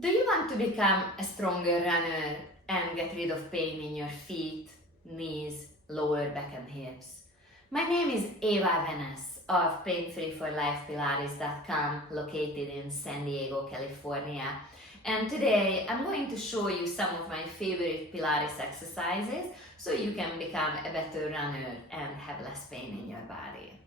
Do you want to become a stronger runner and get rid of pain in your feet, knees, lower back and hips? My name is Eva Venes of PainFree for Life Pilates.com, located in San Diego, California. And today I'm going to show you some of my favorite Pilates exercises so you can become a better runner and have less pain in your body.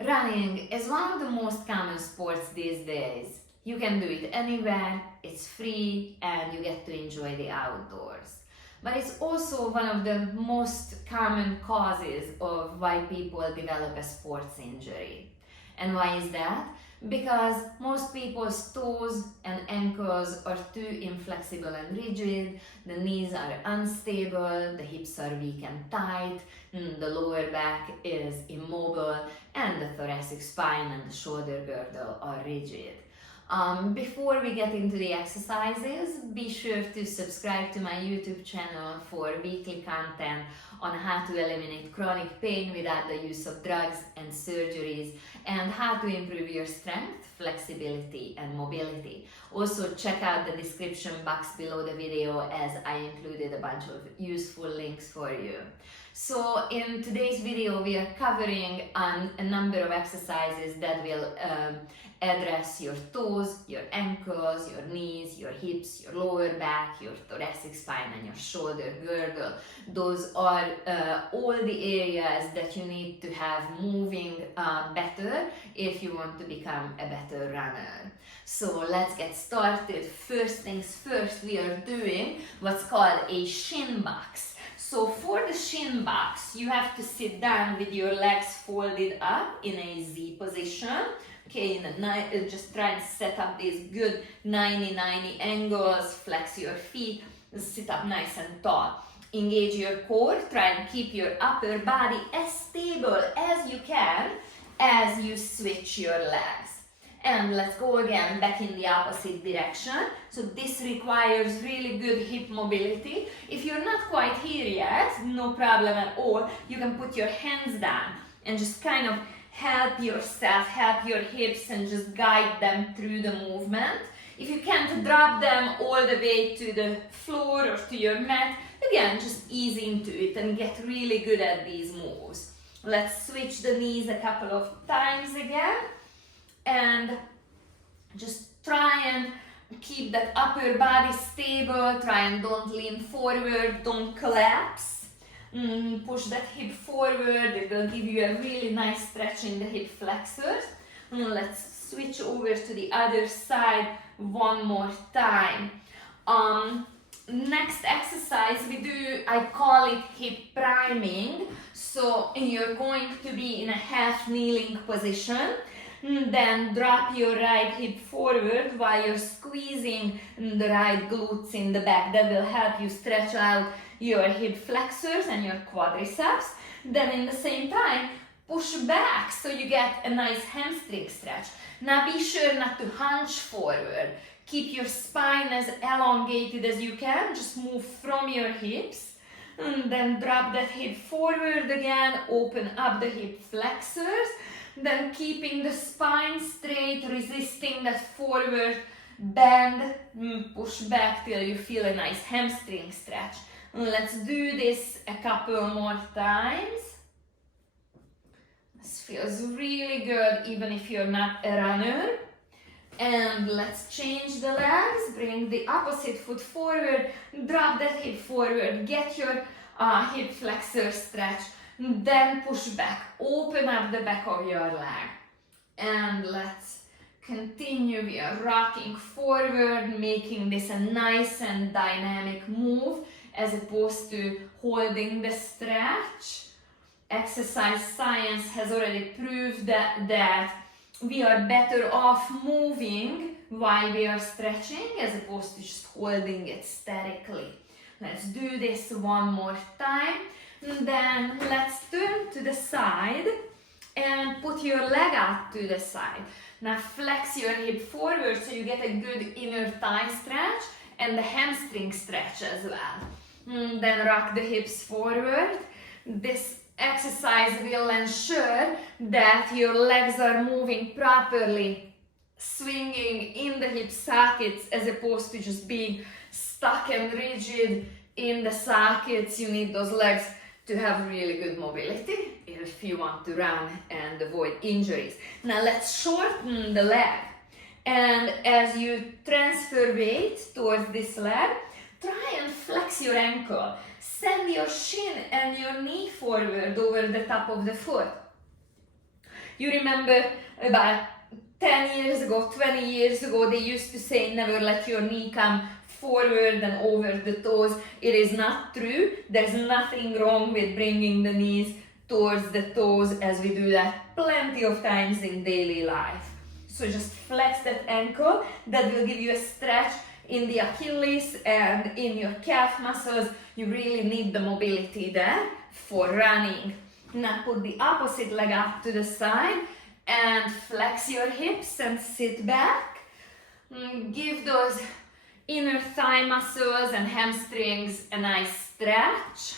Running is one of the most common sports these days. You can do it anywhere, it's free, and you get to enjoy the outdoors. But it's also one of the most common causes of why people develop a sports injury. And why is that? Because most people's toes and ankles are too inflexible and rigid, the knees are unstable, the hips are weak and tight, the lower back is immobile, and the thoracic spine and the shoulder girdle are rigid. Before we get into the exercises, be sure to subscribe to my YouTube channel for weekly content on how to eliminate chronic pain without the use of drugs and surgeries, and how to improve your strength, flexibility, and mobility. Also, check out the description box below the video as I included a bunch of useful links for you. So in today's video, we are covering a number of exercises that will address your toes, your ankles, your knees, your hips, your lower back, your thoracic spine, and your shoulder girdle. Those are all the areas that you need to have moving better if you want to become a better runner. So let's get started. First things first, we are doing what's called a shin box. So for the shin box, you have to sit down with your legs folded up in a Z position. Okay, just try and set up these good 90-90 angles, flex your feet, sit up nice and tall. Engage your core, try and keep your upper body as stable as you can as you switch your legs. And let's go again back in the opposite direction. So this requires really good hip mobility. If you're not quite here yet, no problem at all. You can put your hands down and just kind of help yourself, help your hips, and just guide them through the movement. If you can't drop them all the way to the floor or to your mat, again, just ease into it and get really good at these moves. Let's switch the knees a couple of times again. And just try and keep that upper body stable. Try and don't lean forward, don't collapse. Push that hip forward. It will give you a really nice stretch in the hip flexors. Let's switch over to the other side one more time. Next exercise we do, I call it hip priming. So you're going to be in a half kneeling position. Then drop your right hip forward while you're squeezing the right glutes in the back. That will help you stretch out your hip flexors and your quadriceps. Then in the same time, push back so you get a nice hamstring stretch. Now be sure not to hunch forward. Keep your spine as elongated as you can. Just move from your hips. And then drop that hip forward again. Open up the hip flexors. Then keeping the spine straight, resisting that forward bend, push back till you feel a nice hamstring stretch. Let's do this a couple more times. This feels really good even if you're not a runner. And let's change the legs, bring the opposite foot forward, drop that hip forward, get your hip flexor stretch. Then push back, open up the back of your leg. And let's continue. We are rocking forward, making this a nice and dynamic move as opposed to holding the stretch. Exercise science has already proved that we are better off moving while we are stretching as opposed to just holding it statically. Let's do this one more time. Then let's turn to the side and put your leg out to the side. Now flex your hip forward so you get a good inner thigh stretch and the hamstring stretch as well. Then rock the hips forward. This exercise will ensure that your legs are moving properly swinging in the hip sockets as opposed to just being stuck and rigid in the sockets. You need those legs to have really good mobility if you want to run and avoid injuries. Now let's shorten the leg. And as you transfer weight towards this leg, try and flex your ankle. Send your shin and your knee forward over the top of the foot. You remember about 10 years ago, 20 years ago, they used to say never let your knee come forward and over the toes. It is not true. There's nothing wrong with bringing the knees towards the toes, as we do that plenty of times in daily life. So just flex that ankle. That will give you a stretch in the Achilles and in your calf muscles. You really need the mobility there for running. Now put the opposite leg up to the side and flex your hips and sit back. Give those inner thigh muscles and hamstrings a nice stretch.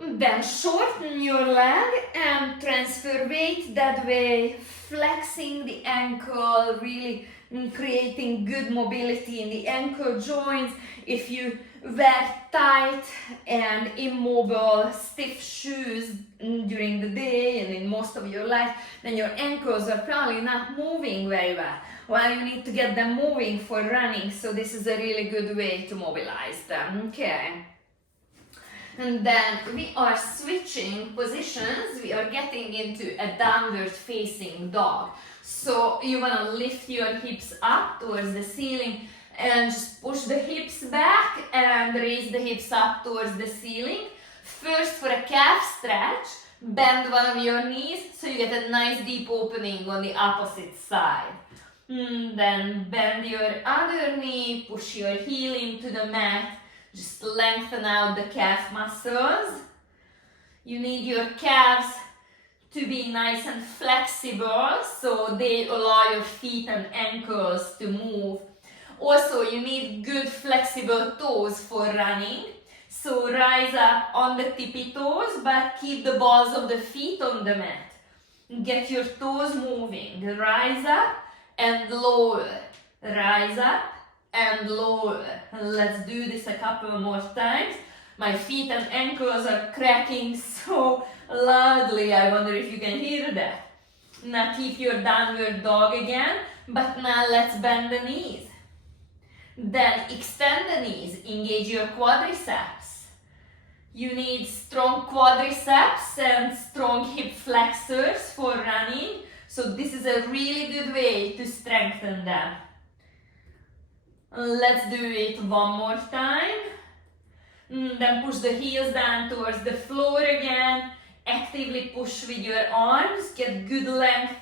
Then shorten your leg and transfer weight that way, flexing the ankle, really creating good mobility in the ankle joints. If you wear tight and immobile, stiff shoes during the day and in most of your life, then your ankles are probably not moving very well. Well, you need to get them moving for running, so this is a really good way to mobilize them, okay? And then we are switching positions. We are getting into a downward facing dog. So you want to lift your hips up towards the ceiling and just push the hips back and raise the hips up towards the ceiling. First, for a calf stretch, bend one of your knees so you get a nice deep opening on the opposite side. Then bend your other knee, push your heel into the mat. Just lengthen out the calf muscles. You need your calves to be nice and flexible so they allow your feet and ankles to move. Also, you need good flexible toes for running. So rise up on the tippy toes, but keep the balls of the feet on the mat. Get your toes moving. Rise up and lower. Rise up and lower. Let's do this a couple more times. My feet and ankles are cracking so loudly. I wonder if you can hear that. Now keep your downward dog again, but now let's bend the knees. Then extend the knees, engage your quadriceps. You need strong quadriceps and strong hip flexors for running. So this is a really good way to strengthen them. Let's do it one more time. Then push the heels down towards the floor again. Actively push with your arms. Get good length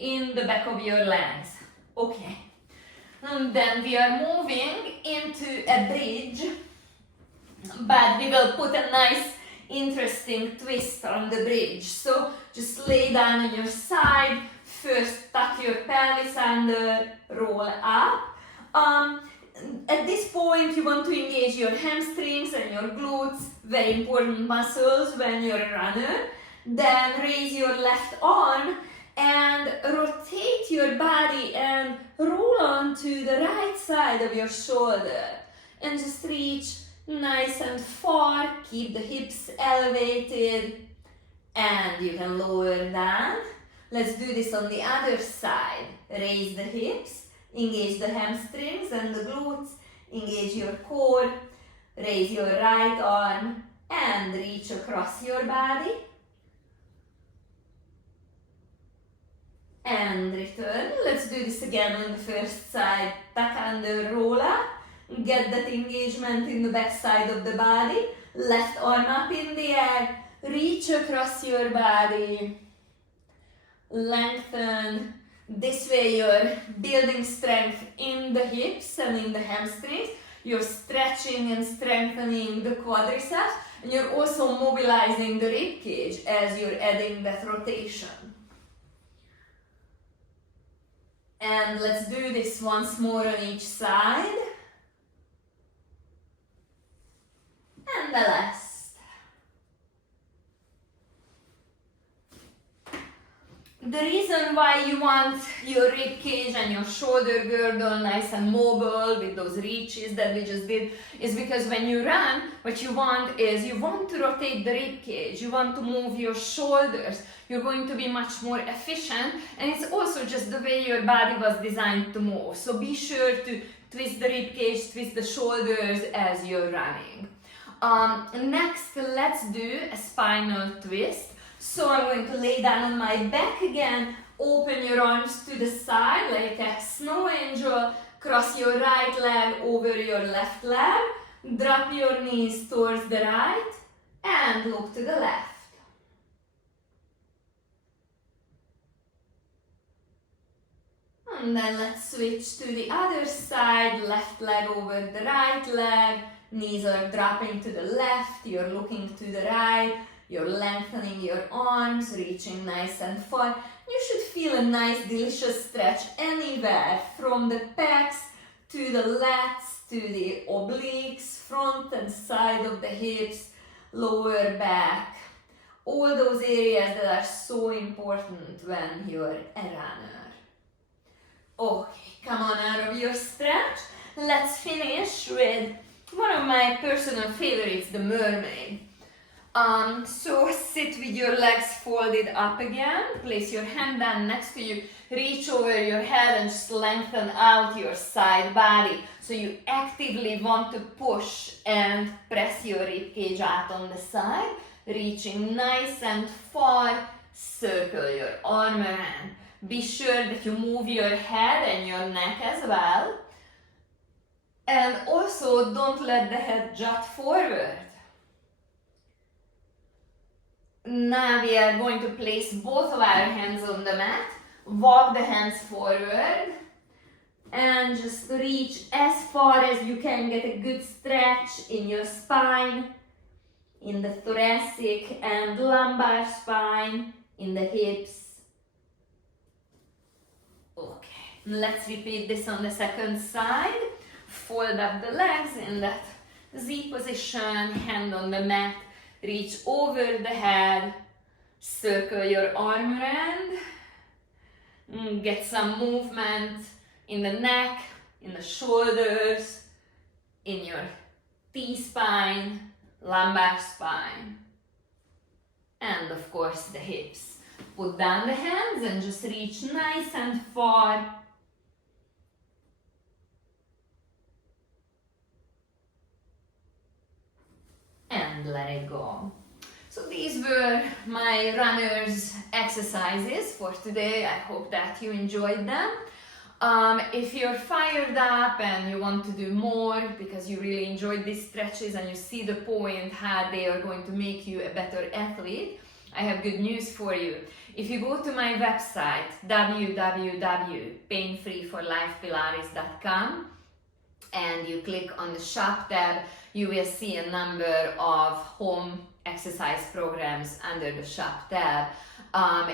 in the back of your legs. Okay. And then we are moving into a bridge. But we will put a nice, interesting twist on the bridge. So just lay down on your side. First, tuck your pelvis under, roll up. At this point, you want to engage your hamstrings and your glutes, very important muscles when you're a runner. Then raise your left arm and rotate your body and roll onto the right side of your shoulder. And just reach nice and far, keep the hips elevated, and you can lower down. Let's do this on the other side. Raise the hips. Engage the hamstrings and the glutes, engage your core, raise your right arm and reach across your body. And return. Let's do this again on the first side. Tuck under, roll up. Get that engagement in the back side of the body. Left arm up in the air. Reach across your body. Lengthen. This way you're building strength in the hips and in the hamstrings. You're stretching and strengthening the quadriceps. And you're also mobilizing the rib cage as you're adding that rotation. And let's do this once more on each side. And the last. The reason why you want your rib cage and your shoulder girdle nice and mobile with those reaches that we just did is because when you run, what you want is you want to rotate the rib cage, you want to move your shoulders, you're going to be much more efficient, and it's also just the way your body was designed to move. So be sure to twist the rib cage, twist the shoulders as you're running. Next, let's do a spinal twist. So I'm going to lay down on my back again, open your arms to the side like a snow angel, cross your right leg over your left leg, drop your knees towards the right, and look to the left. And then let's switch to the other side, left leg over the right leg, knees are dropping to the left, you're looking to the right, you're lengthening your arms, reaching nice and far. You should feel a nice, delicious stretch anywhere from the pecs to the lats, to the obliques, front and side of the hips, lower back. All those areas that are so important when you're a runner. Okay, come on out of your stretch. Let's finish with one of my personal favorites, the mermaid. So sit with your legs folded up again, place your hand down next to you, reach over your head and just lengthen out your side body. So you actively want to push and press your ribcage out on the side, reaching nice and far, circle your arm around. Be sure that you move your head and your neck as well. And also don't let the head jut forward. Now we are going to place both of our hands on the mat, walk the hands forward and just reach as far as you can, get a good stretch in your spine, in the thoracic and lumbar spine, in the hips. Okay, let's repeat this on the second side. Fold up the legs in that Z position, hand on the mat. Reach over the head, circle your arm around, get some movement in the neck, in the shoulders, in your T-spine, lumbar spine, and of course the hips. Put down the hands and just reach nice and far. And let it go. So these were my runners exercises for today. I hope that you enjoyed them. If you're fired up and you want to do more because you really enjoyed these stretches and you see the point how they are going to make you a better athlete, I have good news for you. If you go to my website www.PainFreeForLifePilates.com and you click on the shop tab, you will see a number of home exercise programs under the shop tab.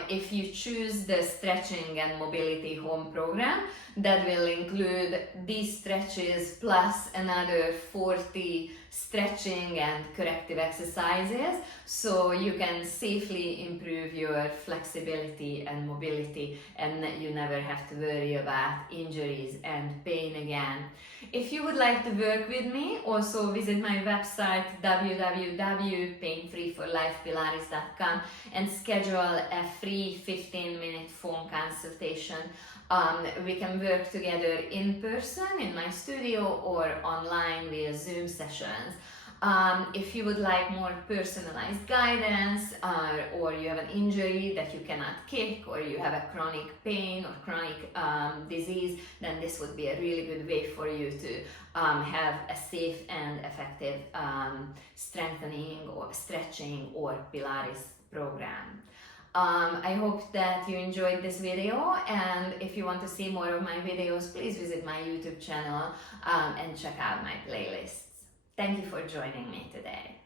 If you choose the stretching and mobility home program, that will include these stretches plus another 40 stretching and corrective exercises, so you can safely improve your flexibility and mobility and you never have to worry about injuries and pain again. If you would like to work with me, also visit my website www.PainFreeForLifePilates.com and schedule a free 15-minute phone consultation. We can work together in person in my studio or online via Zoom sessions. If you would like more personalized guidance or you have an injury that you cannot kick or you have a chronic pain or chronic disease, then this would be a really good way for you to have a safe and effective strengthening or stretching or Pilates program. I hope that you enjoyed this video, and if you want to see more of my videos, please visit my YouTube channel and check out my playlists. Thank you for joining me today.